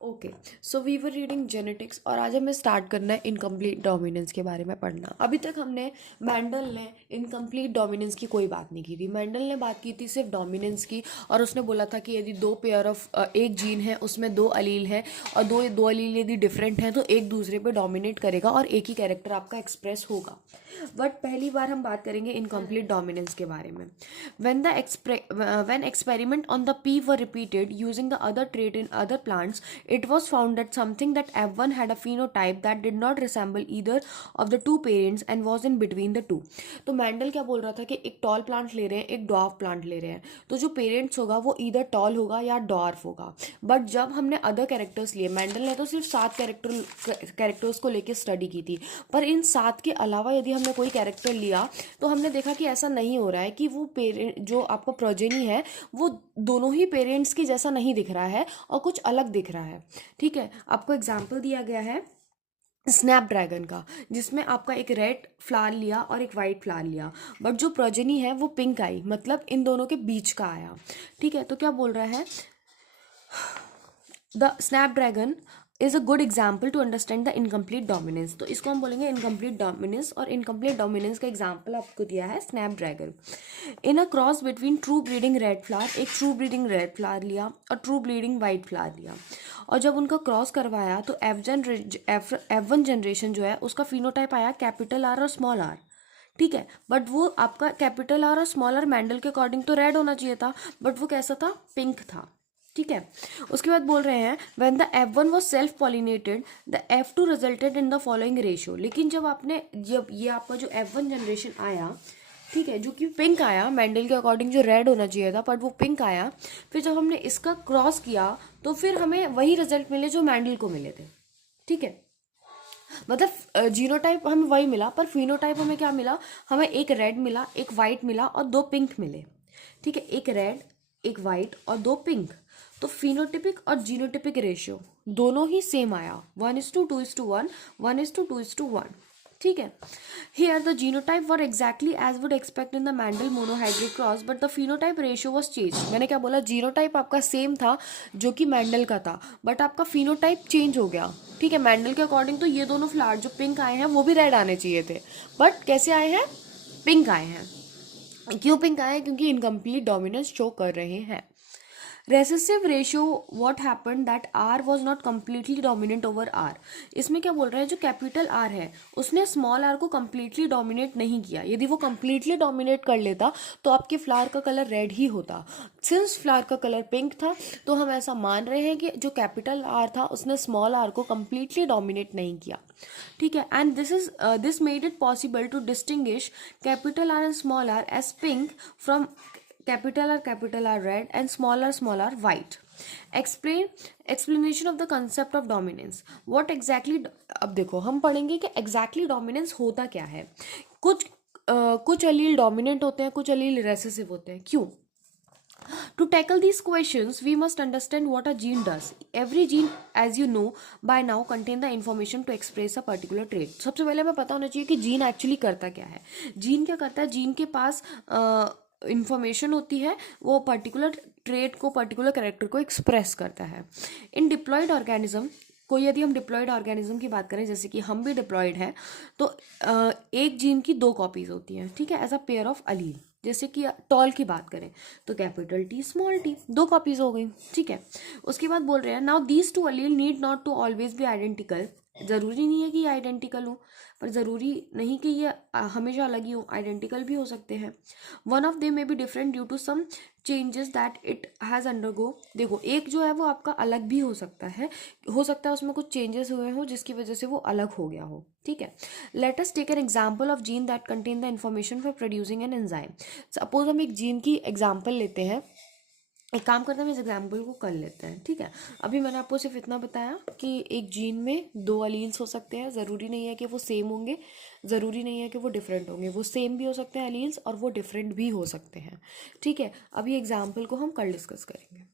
Okay, so we were reading genetics और आज हमें स्टार्ट करना है इनकम्प्लीट डोमिनेंस के बारे में पढ़ना। अभी तक हमने मैंडल ने इनकम्प्लीट डोमिनेंस की कोई बात नहीं की थी। मैंडल ने बात की थी सिर्फ डोमिनेंस की, और उसने बोला था कि यदि दो पेयर ऑफ एक जीन है उसमें दो अलील है और दो दो अलील यदि डिफरेंट हैं तो एक दूसरे पे डोमिनेट करेगा और एक ही कैरेक्टर आपका एक्सप्रेस होगा। बट पहली बार हम बात करेंगे इनकम्प्लीट डोमिनेंस के बारे में। when experiment on the pea were repeated using the other trait in other plants, it was found that something that F1 had a phenotype that did not resemble either of the two parents and was in between the two. तो Mendel क्या बोल रहा था कि एक tall plant ले रहे हैं, एक डॉर्फ प्लांट ले रहे हैं, तो जो पेरेंट्स होगा वो इधर टॉल होगा या डॉर्फ होगा। बट जब हमने अदर कैरेक्टर्स लिए, मैंडल ने तो सिर्फ 7 कैरेक्टर्स को लेके स्टडी की थी, पर इन 7 के अलावा यदि हमने कोई कैरेक्टर लिया तो हमने देखा कि ऐसा नहीं हो रहा है कि वो पेरेंट जो आपका प्रोजेनी है वो दोनों ही पेरेंट्स की जैसा नहीं दिख रहा है और कुछ अलग दिख रहा है। ठीक है, आपको एग्जाम्पल दिया गया है स्नैपड्रैगन का, जिसमें आपका एक रेड फ्लावर लिया और एक वाइट फ्लावर लिया, बट जो प्रोजेनी है वो पिंक आई, मतलब इन दोनों के बीच का आया। ठीक है, तो क्या बोल रहा है, the snapdragon is a good example to understand the incomplete dominance. तो इसको हम बोलेंगे इनकम्प्लीट डोमिनेंस, और इनकम्प्लीट डोमिनेंस का एग्जाम्पल आपको दिया है snapdragon. In a cross between true breeding red flower, एक ट्रू ब्रीडिंग रेड फ्लावर लिया और ट्रू ब्रीडिंग वाइट फ्लावर लिया, और जब उनका क्रॉस करवाया तो F1 जनरेशन जो है उसका फिनोटाइप आया कैपिटल आर और स्मॉल आर। ठीक है, बट वो आपका कैपिटल आर और स्मॉल आर मैंडल के अकॉर्डिंग तो रेड होना चाहिए था, बट वो कैसा था, पिंक था। ठीक है, उसके बाद बोल रहे हैं when the F1 was self pollinated the F2 resulted in the following ratio. लेकिन जब ये आपका जो F1 जनरेशन आया, ठीक है, जो कि पिंक आया, मैंडल के अकॉर्डिंग जो रेड होना चाहिए था बट वो पिंक आया, फिर जब हमने इसका क्रॉस किया तो फिर हमें वही रिजल्ट मिले जो मैंडल को मिले थे। ठीक है, मतलब जीनोटाइप हमें वही मिला पर फिनोटाइप हमें क्या मिला, हमें एक रेड मिला, एक वाइट मिला और 2 पिंक मिले। ठीक है, एक रेड, एक वाइट और 2 पिंक, तो फिनोटिपिक और जीनोटिपिक रेशियो दोनों ही सेम आया, 1:2:1, 1:2:1। ठीक है, here the genotype were exactly as would expect in the Mendel monohydric cross but the phenotype ratio was changed। मैंने क्या बोला, जीनोटाइप आपका सेम था जो कि मैंडल का था, बट आपका फिनोटाइप चेंज हो गया। ठीक है, मैंडल के अकॉर्डिंग तो ये दोनों फ्लावर जो पिंक आए हैं वो भी रेड आने चाहिए थे, बट कैसे आए हैं, पिंक आए हैं। क्यों पिंक आए हैं, क्योंकि इनकम्प्लीट डोमिनेंस शो कर रहे हैं। Recessive ratio, what happened that R was not completely dominate over R. इसमें क्या बोल रहा है, जो कैपिटल आर है उसने स्मॉल आर को कम्प्लीटली डोमिनेट नहीं किया। यदि वो कम्प्लीटली डोमिनेट कर लेता तो आपके फ्लावर का कलर रेड ही होता। सिंस फ्लावर का कलर पिंक था तो हम ऐसा मान रहे हैं कि जो कैपिटल आर था उसने स्मॉल आर को कम्प्लीटली डोमिनेट नहीं किया। ठीक है, and this made it possible to distinguish capital R and small R as pink from capital R red and small r white. Explanation of the concept of dominance. What exactly, अब देखो हम पढ़ेंगे कि exactly dominance होता क्या है। कुछ अलील dominant होते हैं, कुछ अलील रेसेसिव होते हैं, क्यों? To tackle these questions, we must understand what a gene does. Every gene, as you know by now, contain the information to express a particular trait. सबसे पहले हमें पता होना चाहिए कि जीन एक्चुअली करता क्या है। जीन क्या करता है, जीन के पास इंफॉर्मेशन होती है, वो पर्टिकुलर ट्रेट को, पर्टिकुलर कैरेक्टर को एक्सप्रेस करता है। इन डिप्लॉयड ऑर्गेनिज्म, कोई यदि हम डिप्लॉयड ऑर्गेनिज्म की बात करें, जैसे कि हम भी डिप्लॉयड हैं, तो एक जीन की 2 कॉपीज होती हैं। ठीक है, as a pair of allele. जैसे कि टॉल की बात करें तो capital T small T, 2 copies हो गई। ठीक है, उसके बाद बोल रहे हैं now these 2 allele need not to always be identical. जरूरी नहीं है कि ये आइडेंटिकल हो, पर ज़रूरी नहीं कि ये हमेशा अलग ही हो, आइडेंटिकल भी हो सकते हैं। One of they may be different due to some changes that it has undergo. देखो, एक जो है वो आपका अलग भी हो सकता है उसमें कुछ चेंजेस हुए हों जिसकी वजह से वो अलग हो गया हो। ठीक है, let us take an example of gene that contain the information for producing an enzyme. Suppose हम एक जीन की एग्जाम्पल लेते हैं, एक काम करते हैं, हम इस एग्जाम्पल को कर लेते हैं। ठीक है, अभी मैंने आपको सिर्फ इतना बताया कि एक जीन में 2 अलील्स हो सकते हैं, ज़रूरी नहीं है कि वो सेम होंगे, ज़रूरी नहीं है कि वो डिफरेंट होंगे, वो सेम भी हो सकते हैं अलील्स और वो डिफरेंट भी हो सकते हैं। ठीक है, अभी एग्जाम्पल को हम कल डिस्कस करेंगे।